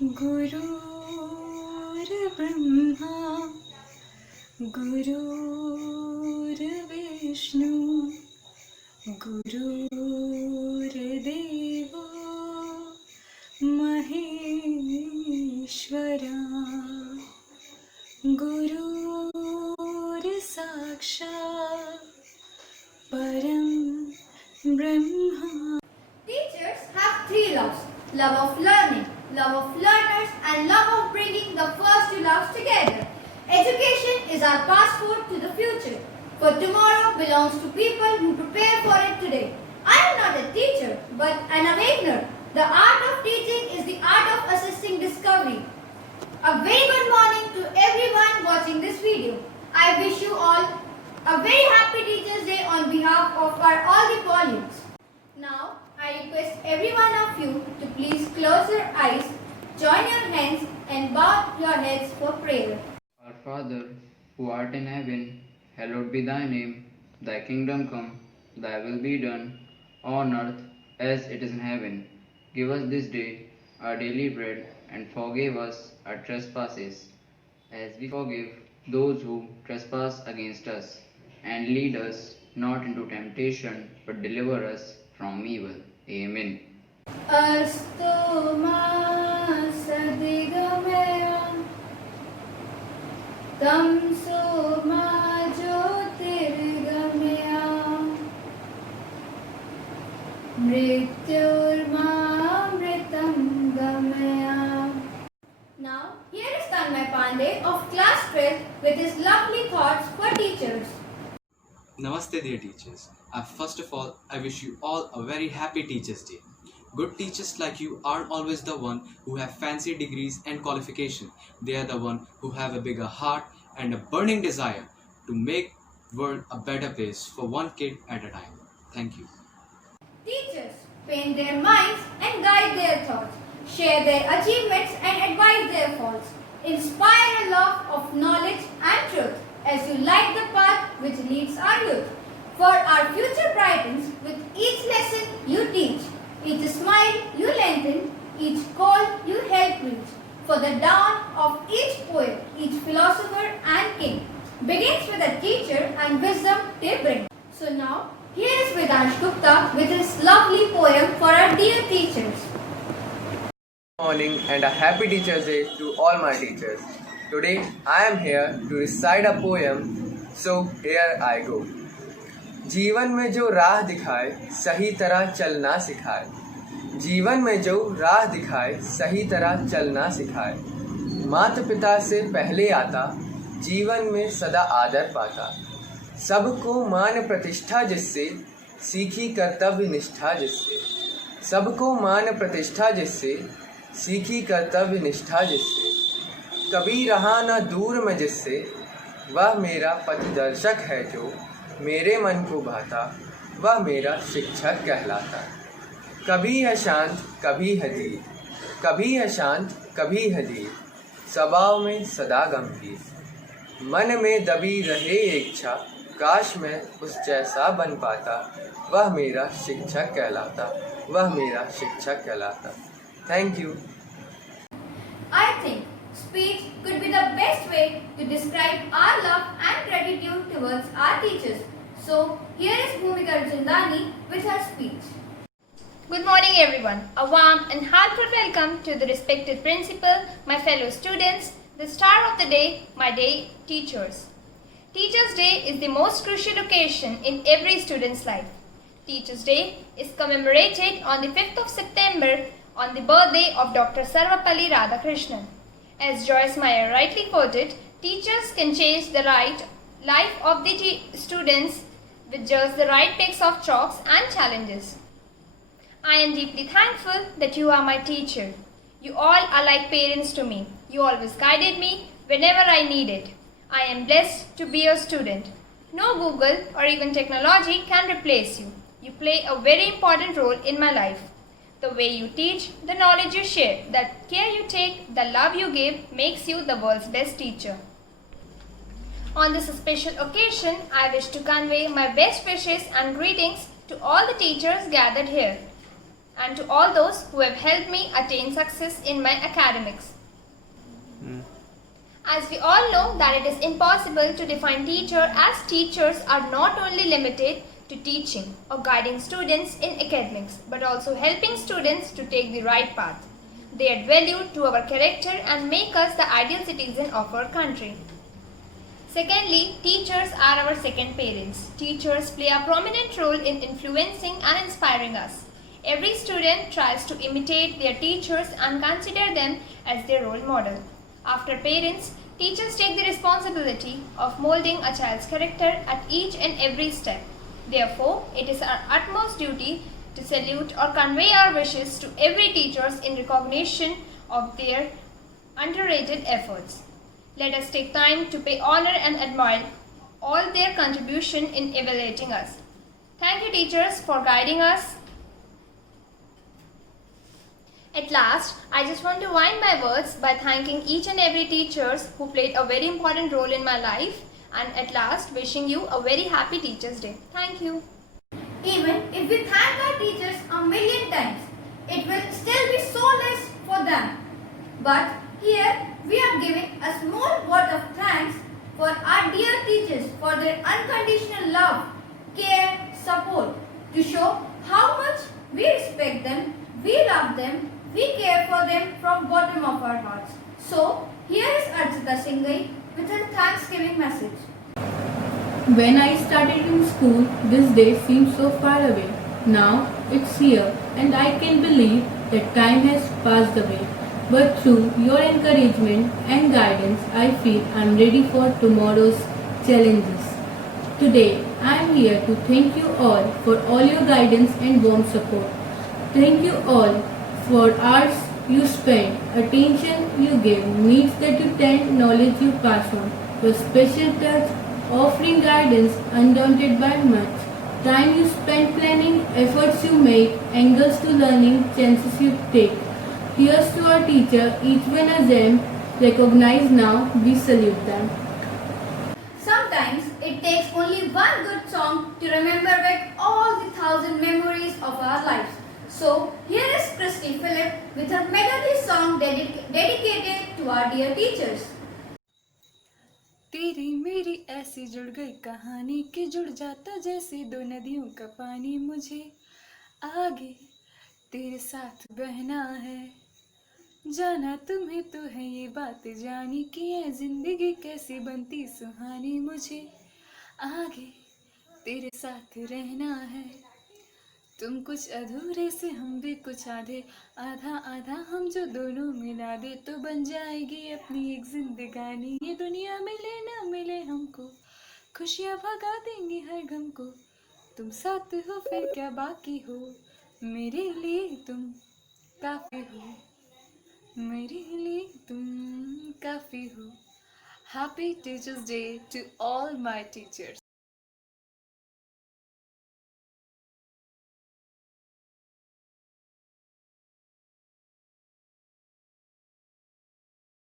गुरुर्ब्रह्मा गुरुर्विष्णु गुरुर्देवो महेश्वरा गुरुर्साक्षात् परं Brahma. Teachers have three loves: love of learning, love of learners, and love of bringing the first two loves together. Education is our passport to the future, for tomorrow belongs to people who prepare for it today. I am not a teacher, but an awakener. The art of teaching is the art of assisting discovery. A very good morning to everyone watching this video. I wish you all a very happy Teachers' Day on behalf of our all the volumes. Now, I request every one of you to please close your eyes, join your hands and bow your heads for prayer. Our Father, who art in heaven, hallowed be thy name. Thy kingdom come, thy will be done, on earth as it is in heaven. Give us this day our daily bread, and forgive us our trespasses, as we forgive those who trespass against us. And lead us not into temptation, but deliver us from evil. Amen. Astu ma sadigamaya tamso ma jyotirgamaya mrityurma mritam gamaya. Now, here is Tanmay Pandey of class 12 with his lovely thoughts for teachers. Namaste, dear teachers. First of all, I wish you all a very happy Teachers' Day. Good teachers like you aren't always the one who have fancy degrees and qualification. They are the one who have a bigger heart and a burning desire to make world a better place for one kid at a time. Thank you. Teachers paint their minds and guide their thoughts, share their achievements and advise their faults, inspire a love of knowledge and truth as you light the path which leads our youth. For our future brightens with each lesson you teach, each smile you lengthen, each call you help reach. For the dawn of each poet, each philosopher and king begins with a teacher and wisdom they bring. So now, here is Vedansh Gupta with his lovely poem for our dear teachers. Good morning and a happy Teachers' Day to all my teachers. Today I am here to recite a poem, so here I go. जीवन में जो राह दिखाए सही तरह चलना सिखाए, जीवन में जो राह दिखाए सही तरह चलना सिखाए, माता पिता से पहले आता जीवन में सदा आदर पाता, सबको मान प्रतिष्ठा जिससे सीखी कर्तव्य निष्ठा जिससे, सबको मान प्रतिष्ठा जिससे सीखी कर्तव्य निष्ठा जिससे, कभी रहा न दूर में जिससे, वह मेरा पथदर्शक है जो मेरे मन को भाता, वह मेरा शिक्षक कहलाता। कभी है शांत कभी है धीर, कभी है शांत कभी है धीर, स्वभाव में सदा गंभीर, मन में दबी रहे इच्छा, काश मैं उस जैसा बन पाता, वह मेरा शिक्षक कहलाता, वह मेरा शिक्षक कहलाता। Thank you. I think speech could be the best way to describe our love and gratitude towards our teachers. So, here is Bhumika Arjundani with her speech. Good morning everyone. A warm and heartfelt welcome to the respected principal, my fellow students, the star of the day, my day teachers. Teachers' Day is the most crucial occasion in every student's life. Teachers' Day is commemorated on the 5th of September on the birthday of Dr. Sarvapalli Radhakrishnan. As Joyce Meyer rightly quoted, teachers can change the life of the students with just the right mix of chalks and challenges. I am deeply thankful that you are my teacher. You all are like parents to me. You always guided me whenever I needed. I am blessed to be your student. No Google or even technology can replace you. You play a very important role in my life. The way you teach, the knowledge you share, the care you take, the love you give makes you the world's best teacher. On this special occasion, I wish to convey my best wishes and greetings to all the teachers gathered here. and to all those who have helped me attain success in my academics. As we all know that it is impossible to define teacher, as teachers are not only limited to teaching or guiding students in academics but also helping students to take the right path. They add value to our character and make us the ideal citizen of our country. Secondly, teachers are our second parents. Teachers play a prominent role in influencing and inspiring us. Every student tries to imitate their teachers and consider them as their role model. After parents, teachers take the responsibility of molding a child's character at each and every step. Therefore, it is our utmost duty to salute or convey our wishes to every teacher in recognition of their underrated efforts. Let us take time to pay honor and admire all their contribution in evaluating us. Thank you, teachers, for guiding us. At last, I just want to wind my words by thanking each and every teachers who played a very important role in my life, and at last wishing you a very happy Teachers' Day. Thank you. Even if we thank our teachers a million times, it will still be so less for them. But here we are giving a small word of thanks for our dear teachers for their unconditional love, care, support, to show how much we respect them, we love them, we care for them from bottom of our hearts. So here is Archita Singhai with her Thanksgiving message. When I started in school, this day seemed so far away. Now it's here, and I can believe that time has passed away. But through your encouragement and guidance, I feel I am ready for tomorrow's challenges. Today, I am here to thank you all for all your guidance and warm support. Thank you all for hours you spend, attention you give, needs that you tend, knowledge you pass on, your special touch, offering guidance undaunted by much, time you spend planning, efforts you make, angles to learning, chances you take. Here's to our teacher, each one a gem, recognized now, we salute them. Sometimes it takes only one good song to remember back all the 1,000 memories of our lives. So here is Christy Phillip with her melody song dedicated to our dear teachers. तेरी मेरी ऐसी जुड़ गई कहानी कि जुड़ जाता जैसे दो नदियों का पानी मुझे आगे तेरे साथ बहना है जाना तुम्हें तो है ये बात जानी कि ये जिंदगी कैसी बनती सुहानी मुझे आगे तेरे साथ रहना है तुम कुछ अधूरे से हम भी कुछ आधे आधा आधा हम जो दोनों मिला दे तो बन जाएगी अपनी एक जिंदगानी ये दुनिया मिले ना मिले हमको खुशियाँ भगा देंगी हर गम को तुम साथ हो फिर क्या बाकी हो मेरे लिए तुम काफी हो मेरे लिए तुम काफी हो Happy Teachers' Day to all my teachers.